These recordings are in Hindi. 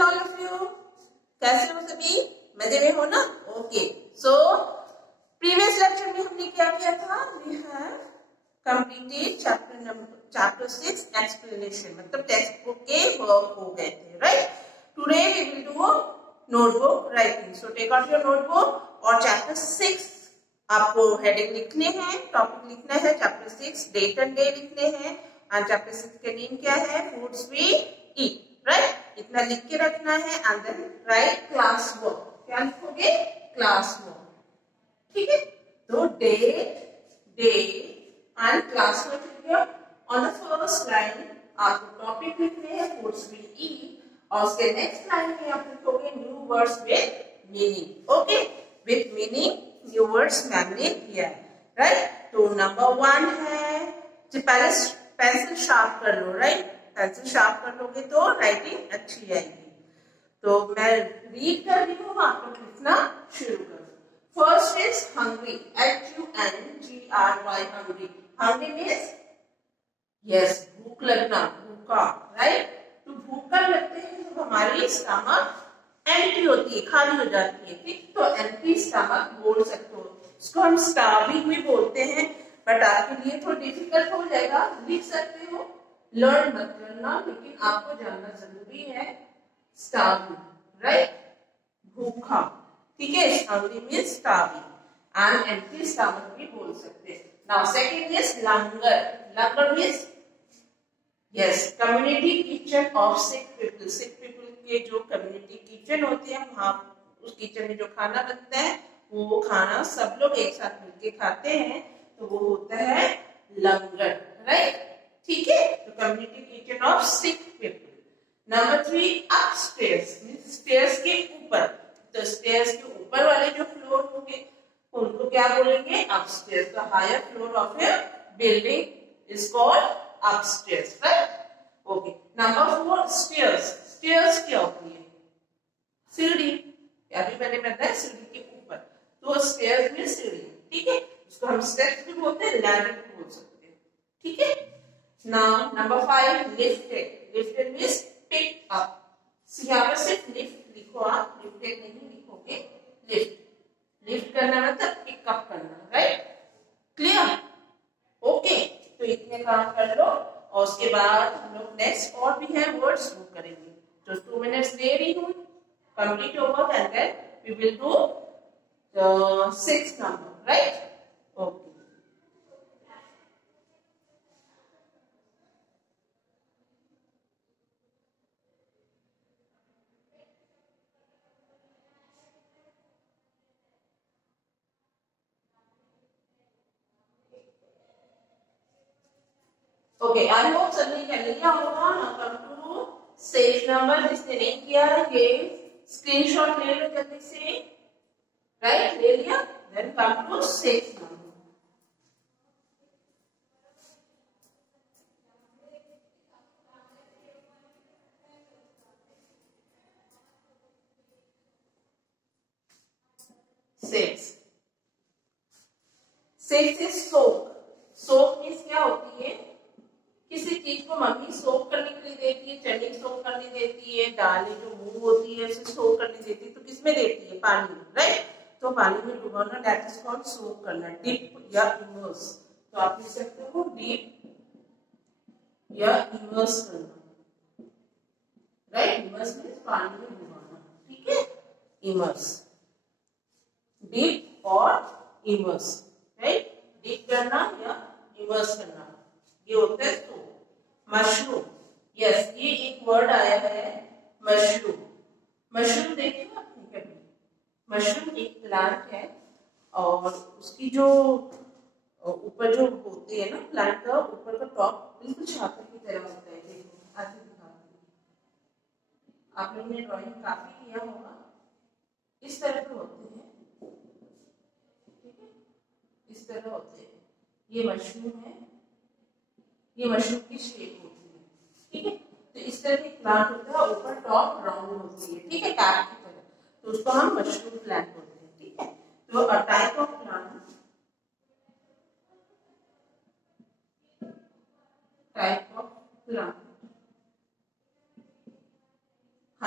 Morning all of you. कैसे हो सभी? मजे में हो ना? ओके, सो प्रीवियस लेक्चर में हमने क्या किया था? We have completed chapter 6 explanation, मतलब टेक्स्ट बुक के वर्क हो गए थे, right? Today we will do notebook writing. So take out your notebook और चैप्टर 6 आपको हेडिंग लिखने हैं, टॉपिक लिखना है। चैप्टर 6 डेट एंड डे लिखने हैं और चैप्टर 6 का नेम क्या है? Foods we eat, right? इतना लिख के रखना है and then write class work. क्या लिखोगे? क्लास वर्क, ठीक है? तो date, day and class work लिख लिया। ऑन द फर्स्ट लाइन आपको टॉपिक लिखने हैं फूड्स वी ईट और उसके नेक्स्ट लाइन में आप लिखोगे new words with meaning. Okay, with meaning new words ma'am ने किया है, राइट? तो नंबर 1 है, जो पहले पेंसिल शार्प कर लो, राइट? पेंसिल शार्प कर लोगे तो राइटिंग अच्छी आएगी। तो मैं रीड कर रही हूँ, आप लोग लिखना शुरू करो। First is hungry, HUNGRY, hungry. Hungry means yes, भूख लगना, भूखा, राइट? तो भूखा लगते हैं तो हमारी स्टमक एम्प्टी होती है, खाली हो जाती है, ठीक? तो एम्प्टी स्टमक बोल सकते हो। इसको हम स्टार्विंग भी बोलते हैं, बट आपके लिए थोड़ा डिफिकल्ट हो जाएगा। लिख सकते हो, लर्न मत करना, लेकिन आपको जानना जरूरी है। Starving, right? भूखा, ठीक है? Hungry means starving and empty stomach भी बोल सकते हैं। Now second is langar. Langar means yes, community kitchen of sick people. Sick people के जो कम्युनिटी किचन होते हैं, वहां उस किचन में जो खाना बनता है वो खाना सब लोग एक साथ मिलके खाते हैं, तो वो होता है लंगर, राइट? ठीक है? तो community kitchen of sick people. Number 3 upstairs, means stairs के ऊपर। तो स्टेयर्स के ऊपर वाले जो फ्लोर होंगे उनको क्या बोलेंगे? Upstairs. The higher floor of a building is called upstairs, right? Okay. Number 4 stairs. Stairs क्या होती है? सीढ़ी। अभी मैंने बताया सीढ़ी के ऊपर, तो stairs में सीढ़ी, ठीक है? इसको हम steps भी बोलते हैं, ladder भी बोल सकते हैं, ठीक है? Now number 5 lifted. Lifted means pick up. यहाँ पर सिर्फ lift लिखो आप, lifted नहीं लिखोगे, lift. लिफ्ट करना मतलब पिक अप करना, राइट? क्लियर? ओके, तो इतने काम कर लो और उसके बाद हम लोग नेक्स्ट और भी है वर्ड्स वो करेंगे। तो 2 मिनट्स दे रही हूँ, कंप्लीट होगा and then we will do 6 number, right? Okay, okay, I hope सबने कर लिया होगा। Now come to 6 number. जिसने नहीं किया ये स्क्रीनशॉट ले लो जल्दी से, राइट? ले लिया? Then come to 6 number. Six is soak. Soak means क्या होती है? किसी चीज को मम्मी सोक करने के लिए देती है, चने सोक करने देती है, दालें जो मूंग होती है उसे सोक करने देती है, तो किसमें देती है? पानी में, राइट? तो पानी में डुबाना, दैट इज कॉल्ड सोक करना, डिप या इमर्स। तो आप लिख सकते हो डिप या इमर्स करना, राइट? इमर्स मीन्स पानी में डुबाना, ठीक है? इमर्स, डिप और इमर्स, राइट? डिप करना या इमर्स करना, ये होता है सोक। मशरूम, यस, ये एक वर्ड आया है मशरूम। मशरूम देखिए आपने कभी? मशरूम एक प्लांट है और उसकी जो ऊपर जो होती है ना प्लांट का, ऊपर का टॉप बिल्कुल छाता की तरह होता है। देखो ऐसे दिखाती है, आप लोगों ने ड्राइंग काफी किया होगा, इस तरह के होते हैं, ठीक है? इस तरह होते हैं। ये मशरूम है, ये मशरूम की शेप होती है, ठीक है? तो इस तरह की प्लांट होता है, ऊपर टॉप राउंड होती है, ठीक है? कैप की तरह, तो उसको हम मशरूम प्लांट बोलते हैं, ठीक है? तो a type of plant,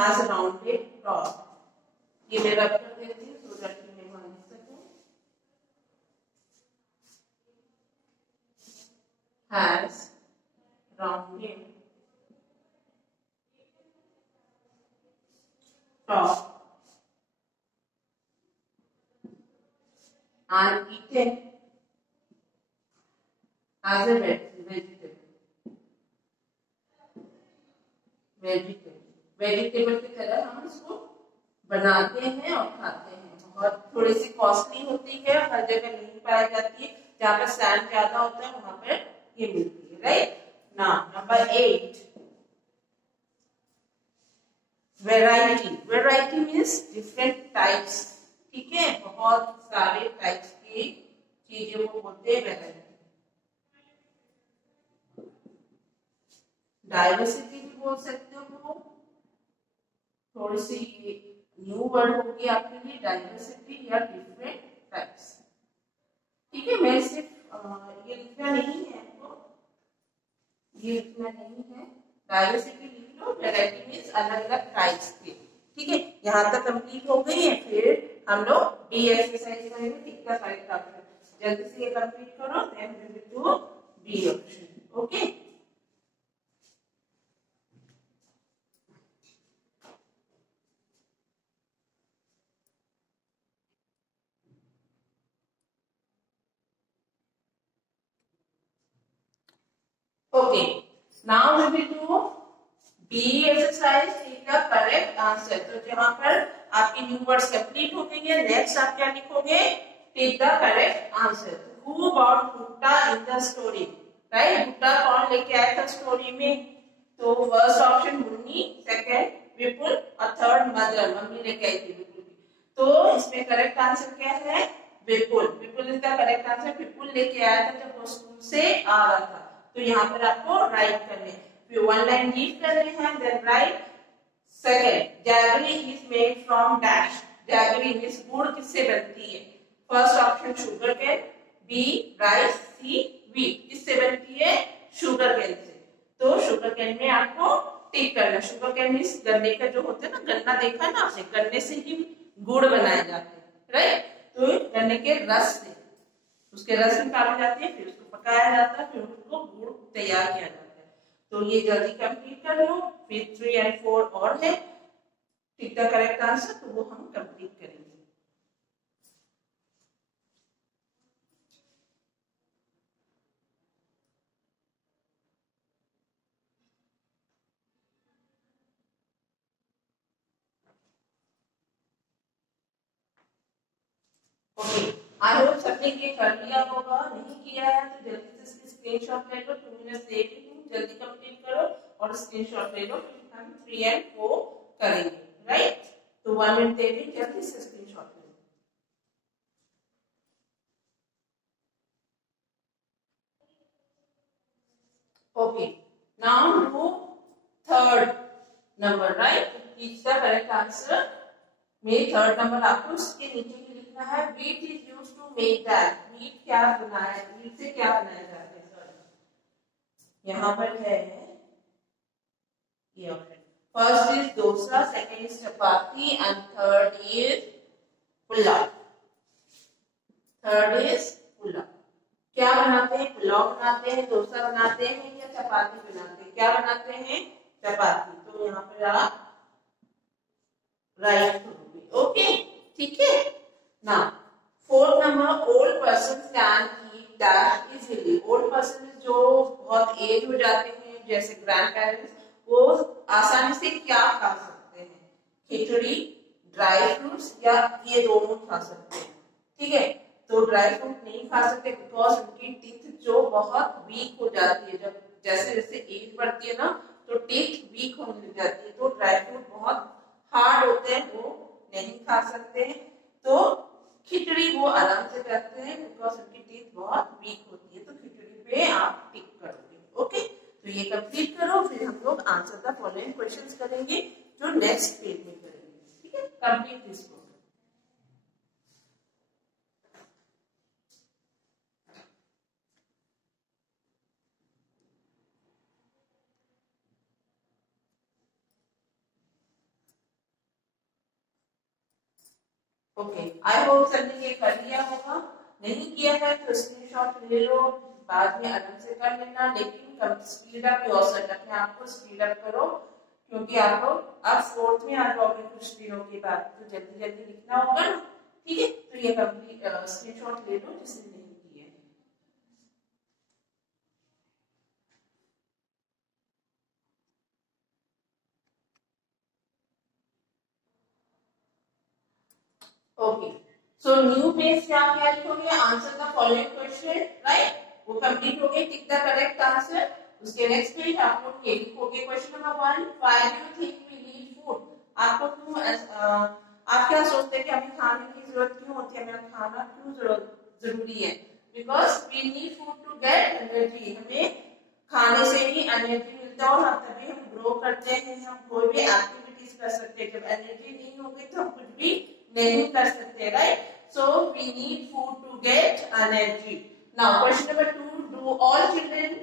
has rounded top. ये मैं रब कर देती हूँ सो दैट मैं वहां लिख सकूं। Has rounded top and eaten as a vegetable। Vegetable की तरह हम इसको बनाते हैं और खाते हैं। बहुत थोड़ी सी कॉस्टली होती है, हर जगह नहीं पाई जाती है, जहाँ पर सैंड ज्यादा होता है वहां पर ये मिलती है, right. Now number 8, variety. Variety means different types, ठीक है, बहुत सारे टाइप्स की चीजें को बोलते हैं वैरायटी। डाइवर्सिटी भी बोल सकते हो, थोड़ी सी न्यू वर्ड होगी आपके लिए, डाइवर्सिटी या डिफरेंट टाइप्स, ठीक है। मैं सिर्फ ये लिखना नहीं है आपको, ये लिखना नहीं है, डाइवर्सिटी लिख लो, वैरायटी मीन्स अलग अलग टाइप्स के, ठीक है। यहाँ तक कंप्लीट हो गई है। फिर हम लोग डी एक्सरसाइज करेंगे, टिक द करेक्ट ऑप्शन। जल्दी से ये कंप्लीट करो, then we will do B option, okay. Okay, now we will do B exercise, take the correct answer। तो जहाँ पर आपकी न्यू वर्ड्स कंप्लीट हो गई है, नेक्स्ट आप क्या लिखोगे, take the correct answer. Who bought भुट्टा in the story, राइट। भुट्टा कौन लेके आया था स्टोरी में, तो first option Munni, second Vipul और थर्ड मदर, मम्मी लेके आई थी विपुल की। तो इसमें करेक्ट आंसर क्या है, विपुल। विपुल इज द करेक्ट आंसर। विपुल लेके आया था जब वो स्कूल से आ रहा था, तो यहाँ पर आपको राइट करने, फिर वन लाइन लीव करने हैं, then right. Second, jaggery is made from dash. Jaggery means गुड़ किससे बनती है, first option sugar cane, B rice, C wheat. किससे बनती है, शुगर केन से। तो शुगर केन में आपको टिक करना। शुगर केन मींस गन्ने का जो होता है ना, गन्ना देखा ना आपने, गन्ने से ही गुड़ बनाए जाते हैं, राइट। तो गन्ने के रस से, उसके रस निकाले जाते हैं, फिर उसको पकाया जाता है, फिर उसको गुड़ तैयार किया जाता है। तो ये जल्दी कंप्लीट कर लो। फिर 3 और 4 और है, टिक द करेक्ट आंसर, तो वो हम कंप्लीट करेंगे। ओके, आई होप सबने ये कर लिया होगा। नहीं किया है तो जल्दी से स्क्रीनशॉट ले लो, 2 मिनट्स दे रही हूँ, जल्दी कंप्लीट करो और स्क्रीनशॉट ले लो, फिर हम 3 और 4 करेंगे, राइट। तो 1 मिनट दे रही हूँ, जल्दी से स्क्रीनशॉट ले लो। Okay, now do third number, right. Is the correct answer. मेरे थर्ड नंबर आपको इसके नीचे ही लिखना है। Wheat is used to make that. Wheat क्या बनाया, व्हीट से क्या बनाया जाता है, सॉरी यहाँ पर है ये option. First is dosa, second is chapati and third is pulao. Third is pulao. क्या बनाते हैं, पुलाव बनाते हैं, डोसा बनाते हैं या चपाती बनाते हैं, क्या बनाते हैं, चपाती। तो यहाँ पर आप राइट करोगे, ओके, ठीक है। ना fourth number, old person can eat that easily. Old person जो बहुत एज हो जाते हैं, जैसे ग्रैंड पेरेंट्स, वो आसानी से क्या खा सकते हैं, खिचड़ी, ड्राई फ्रूट्स या ये दोनों खा सकते हैं, ठीक है। तो ड्राई फ्रूट नहीं खा सकते बिकॉज उनकी टीथ जो बहुत वीक हो जाती है, जब जैसे जैसे एज बढ़ती है ना, तो टीथ वीक होने लग जाती है, तो ड्राई फ्रूट बहुत हार्ड होते हैं, वो नहीं खा सकते हैं। तो खिचड़ी वो आराम से करते हैं बिकॉज उनकी टीथ बहुत वीक होती है। तो खिचड़ी पे आप टिक करोगे, ओके। तो ये कंप्लीट करो, फिर हम लोग आंसर द फॉलोइंग क्वेश्चंस करेंगे जो नेक्स्ट पेज में करेंगे, ठीक है। Complete this book. Okay, I hope सबने ये कर लिया होगा। नहीं किया है तो स्क्रीनशॉट ले लो, बाद में आराम से कर लेना, लेकिन कम स्पीड अप योरसेल्फ, अपने आप को स्पीड अप करो, क्योंकि आप लोग अब फोर्थ में आ जाओगे कुछ दिनों के बाद, तो जल्दी जल्दी लिखना होगा ना। ठीक है, तो ये कंप्लीट स्क्रीनशॉट ले लो जिसने नहीं किए। ओके, सो न्यू पेज क्या क्या लिखोगे, answer the following question, right, वो कंप्लीट हो गए, टिक द करेक्ट आंसर। उसके नेक्स्ट पेज आप लोग ये लिखोगे question number 1, why do you think we need food. आपको क्यों आप क्या सोचते हैं कि हमें खाने की जरूरत क्यों होती है, हमें खाना क्यों जरूरी है। Because we need food to get energy, हमें खाने से ही एनर्जी मिलता है और तभी हम ग्रो करते हैं, हम कोई भी एक्टिविटीज कर सकते हैं। जब एनर्जी नहीं होगी तो हम कुछ भी नहीं कर सकते, right. So we need food to get energy. Now question number 2, do all children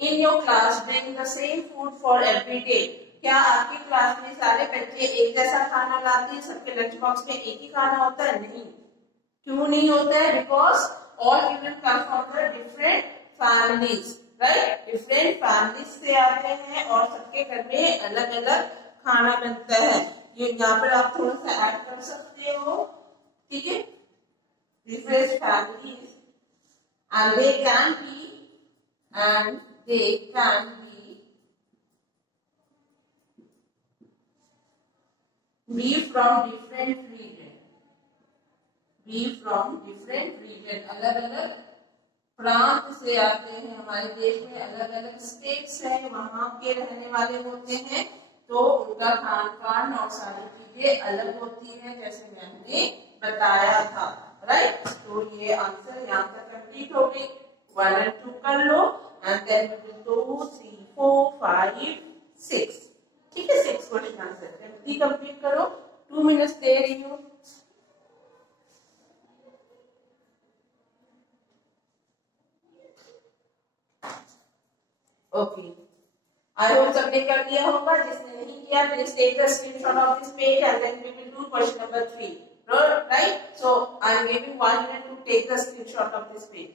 in your class bring the same food for every day. क्या आपकी क्लास में सारे बच्चे एक जैसा खाना लाते हैं, सबके लंच बॉक्स में एक ही खाना होता है? नहीं। क्यों नहीं होता है? Because all children come from the different families, right, different families से आते हैं और सबके घर में अलग अलग खाना बनता है। ये यहाँ पर आप थोड़ा सा ऐड कर सकते हो, ठीक है, different families and they can be from different region, अलग अलग प्रांत से आते हैं, हमारे देश में अलग अलग स्टेट्स हैं, वहां के रहने वाले होते हैं, तो उनका खान पान और सारी चीजें अलग होती हैं, जैसे मैंने बताया था, राइट। तो ये आंसर यहाँ तक कंप्लीट हो गई। 1 और 2 कर लो एंड देन 2 3 4 5 6, ठीक है, 6 क्वेश्चन आंसर जल्दी कंप्लीट करो, 2 मिनट्स दे रही हूँ। ओके, आई होप सबने कर लिया होगा, जिसने नहीं किया please take the screenshot of this page and then we will do question number 3, right? So I am giving 1 minute to take the screenshot of this page.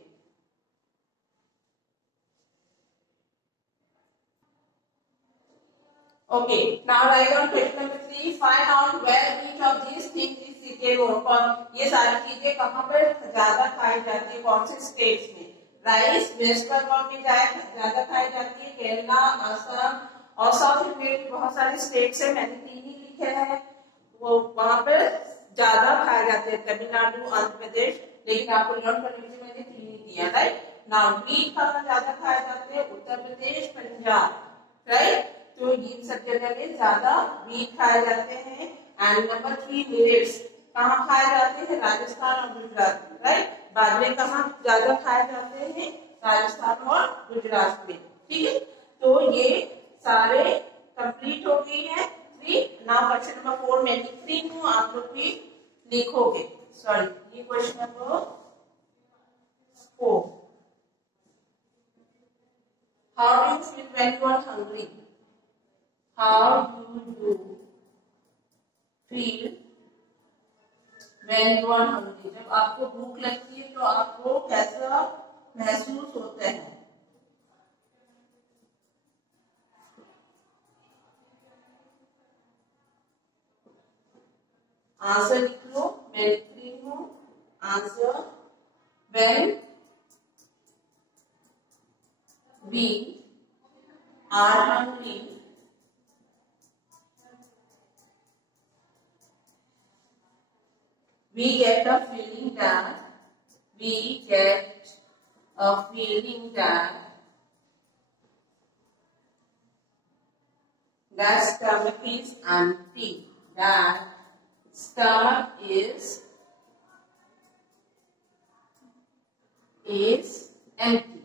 Okay, now write down question number 3, find out where each of these things is seated on। ये सारी चीजें कहाँ पर ज्यादा खाई जाती है, कौन से स्टेट्स में? राइस वेस्ट बंगाल में ज्यादा खाई जाती है, केरला, असम और साउथ इंडिया के बहुत सारे स्टेट्स है, मैंने 3 ही लिखे हैं, वो वहां पर ज्यादा खाए जाते हैं, तमिलनाडु, आंध्र प्रदेश, लेकिन आपको लर्न करने के लिए मैंने 3 ही दिया, राइट। नाउ व्हीट खाना ज्यादा खाए जाते हैं, उत्तर प्रदेश, पंजाब, राइट, तो इन सब जगह में ज्यादा व्हीट खाए जाते हैं। एंड नंबर 3 मिलेट्स कहाँ खाए जाते हैं? राजस्थान और गुजरात में, राइट। बाजरे कहाँ ज्यादा खाए जाते हैं? राजस्थान और गुजरात में, ठीक है। तो ये सारे कंप्लीट हो गई है 3। नाउ क्वेश्चन नंबर 4 मैं लिख रही हूँ, आप लोग भी लिखोगे। सॉरी, ये question number 4, how do you feel when you are hungry? How do you feel when you are hungry? जब आपको भूख लगती है तो आपको कैसा महसूस होता है? आंसर लिख लो, मैं लिख रही हूँ answer, when we are hungry we get a feeling that the stomach is empty, that stomach is empty,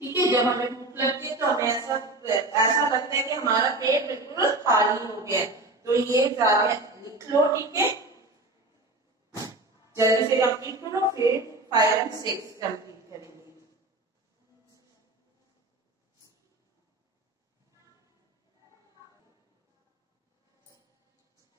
ठीक है। जब हमें भूख लगती है तो हमें ऐसा लगता है कि हमारा पेट बिल्कुल खाली हो गया है, तो ये लिख लो, ठीक है, जल्दी से कंप्लीट करो, फिर 5 और 6 कंप्लीट करेंगे।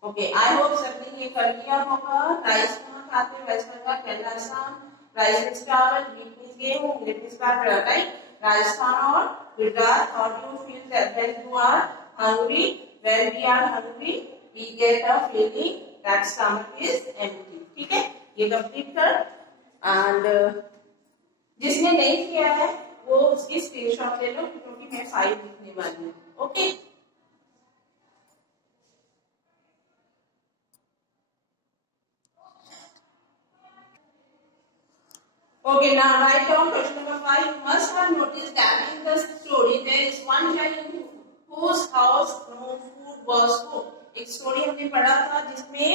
ओके, आई होप सबने ये कर लिया होगा। राइस कहाँ खाते हैं? वेस्ट बंगाल, केरला, असम। राइस मीन्स चावल, व्हीट मीन्स गेहूं, व्हीट मीन्स बाजरा, राइट? राजस्थान और Gujarat. How do you feel that when you are hungry? When we are hungry, we get a feeling that stomach is empty. ठीक है, ये कंप्लीट कर। एंड जिसने नहीं किया है वो उसकी स्क्रीनशॉट ले लो, क्योंकि मैं 5 लिखने वाली हूँ। Okay, okay, now write down question number 5. You must have noticed that in the story there is one child whose house no food was cooked. एक स्टोरी हमने पढ़ा था जिसमें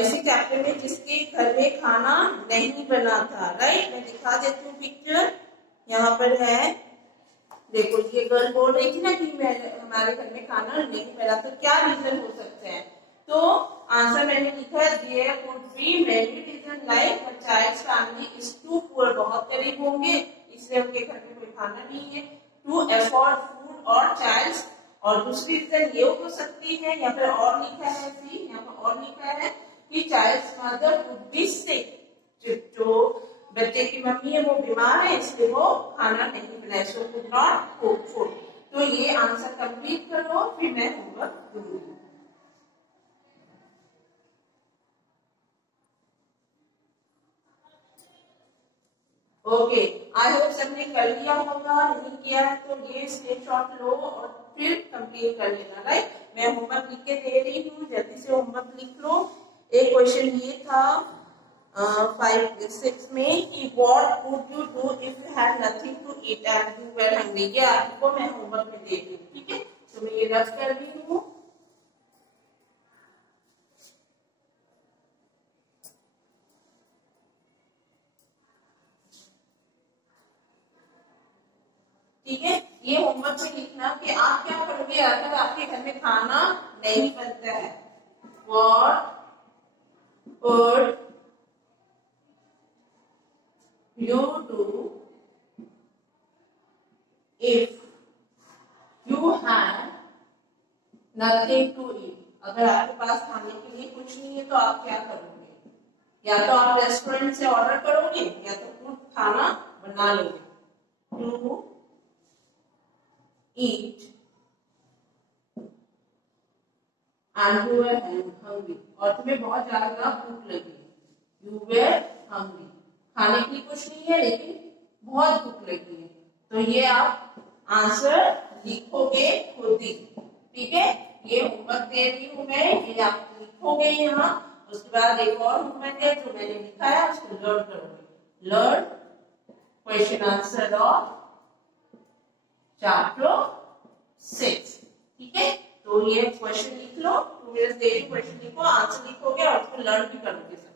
इसी चैप्टर में जिसके घर में खाना नहीं बना था, राइट? मैं दिखा देती हूँ पिक्चर, यहाँ पर है। देखो, ये गर्ल बोल रही थी ना कि हमारे घर में खाना नहीं बना, तो क्या रीजन हो सकते हैं? तो आंसर मैंने लिखा है, there could be many reason like the child's family is too poor, बहुत गरीब होंगे इसलिए उनके घर में कोई खाना नहीं है, टू अफोर्ड फूड और चाइल्ड्स। और दूसरी रीजन ये हो सकती है, यहाँ पर और लिखा है, सी यहाँ पर और लिखा है कि चाइल्ड्स मदर कुड बी सिक, जो बच्चे की मम्मी है वो बीमार है इसलिए वो खाना नहीं बनाए, so could not cook food. तो ये आंसर कंप्लीट करो, फिर मैं होमवर्क दूंगी। ओके, आई होप सबने कर लिया होगा। नहीं किया है तो ये स्क्रीनशॉट लो और फिर कंप्लीट कर लेना, राइट? मैं होमवर्क लिख के दे रही हूँ, जल्दी से होमवर्क लिख लो। एक क्वेश्चन ये था 5-6 में कि what would you do if you had nothing to eat and you were hungry. ये आपको मैं होमवर्क में दे रही हूँ, ठीक है? तो मैं ये रद्द कर रही हूँ। ठीक है, ये होमवर्क में लिखना कि आप क्या करोगे अगर आपके घर में खाना नहीं बनता है। What would you do if you had nothing to eat? अगर आपके पास खाने के लिए कुछ नहीं है तो आप क्या करोगे? या तो आप रेस्टोरेंट से ऑर्डर करोगे या तो खुद खाना बना लोगे। To eat and you were hungry, और तुम्हें बहुत ज्यादा भूख लगी। You were hungry, खाने के लिए कुछ नहीं है लेकिन बहुत भूख लगी है, तो ये आप आंसर लिखोगे खुद ही, ठीक है? ये होमवर्क दे रही हूँ मैं, ये आप लिखोगे यहाँ। उसके बाद एक और होमवर्क है जो मैंने लिखा है, उसको लर्न करोगे। Learn question answer of chapter 6, ठीक है? तो ये क्वेश्चन लिख लो, 2 मिनट दे रही क्वेश्चन लिखो, आंसर लिखोगे और उसको लर्न भी करोगे सब।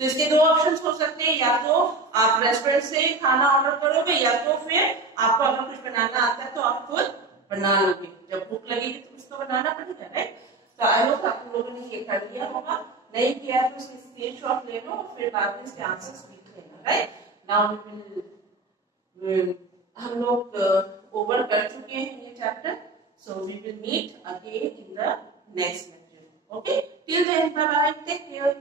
तो इसके 2 ऑप्शंस हो सकते हैं, या तो आप रेस्टोरेंट से खाना ऑर्डर करोगे या तो फिर आपको अगर कुछ बनाना आता है तो आप खुद बना लोगे। जब भूख लगेगी तो कुछ तो बनाना पड़ेगा, राइट? तो आई होप आप लोगों ने ये कर लिया होगा। नहीं किया तो उसकी स्क्रीनशॉट ले लो, फिर बाद में इसके आंसर्स लिख लेना, राइट? नाउ हम लोग ओवर कर चुके हैं ये chapter, so we will meet again in the next lecture. Okay, till then, bye bye, take care.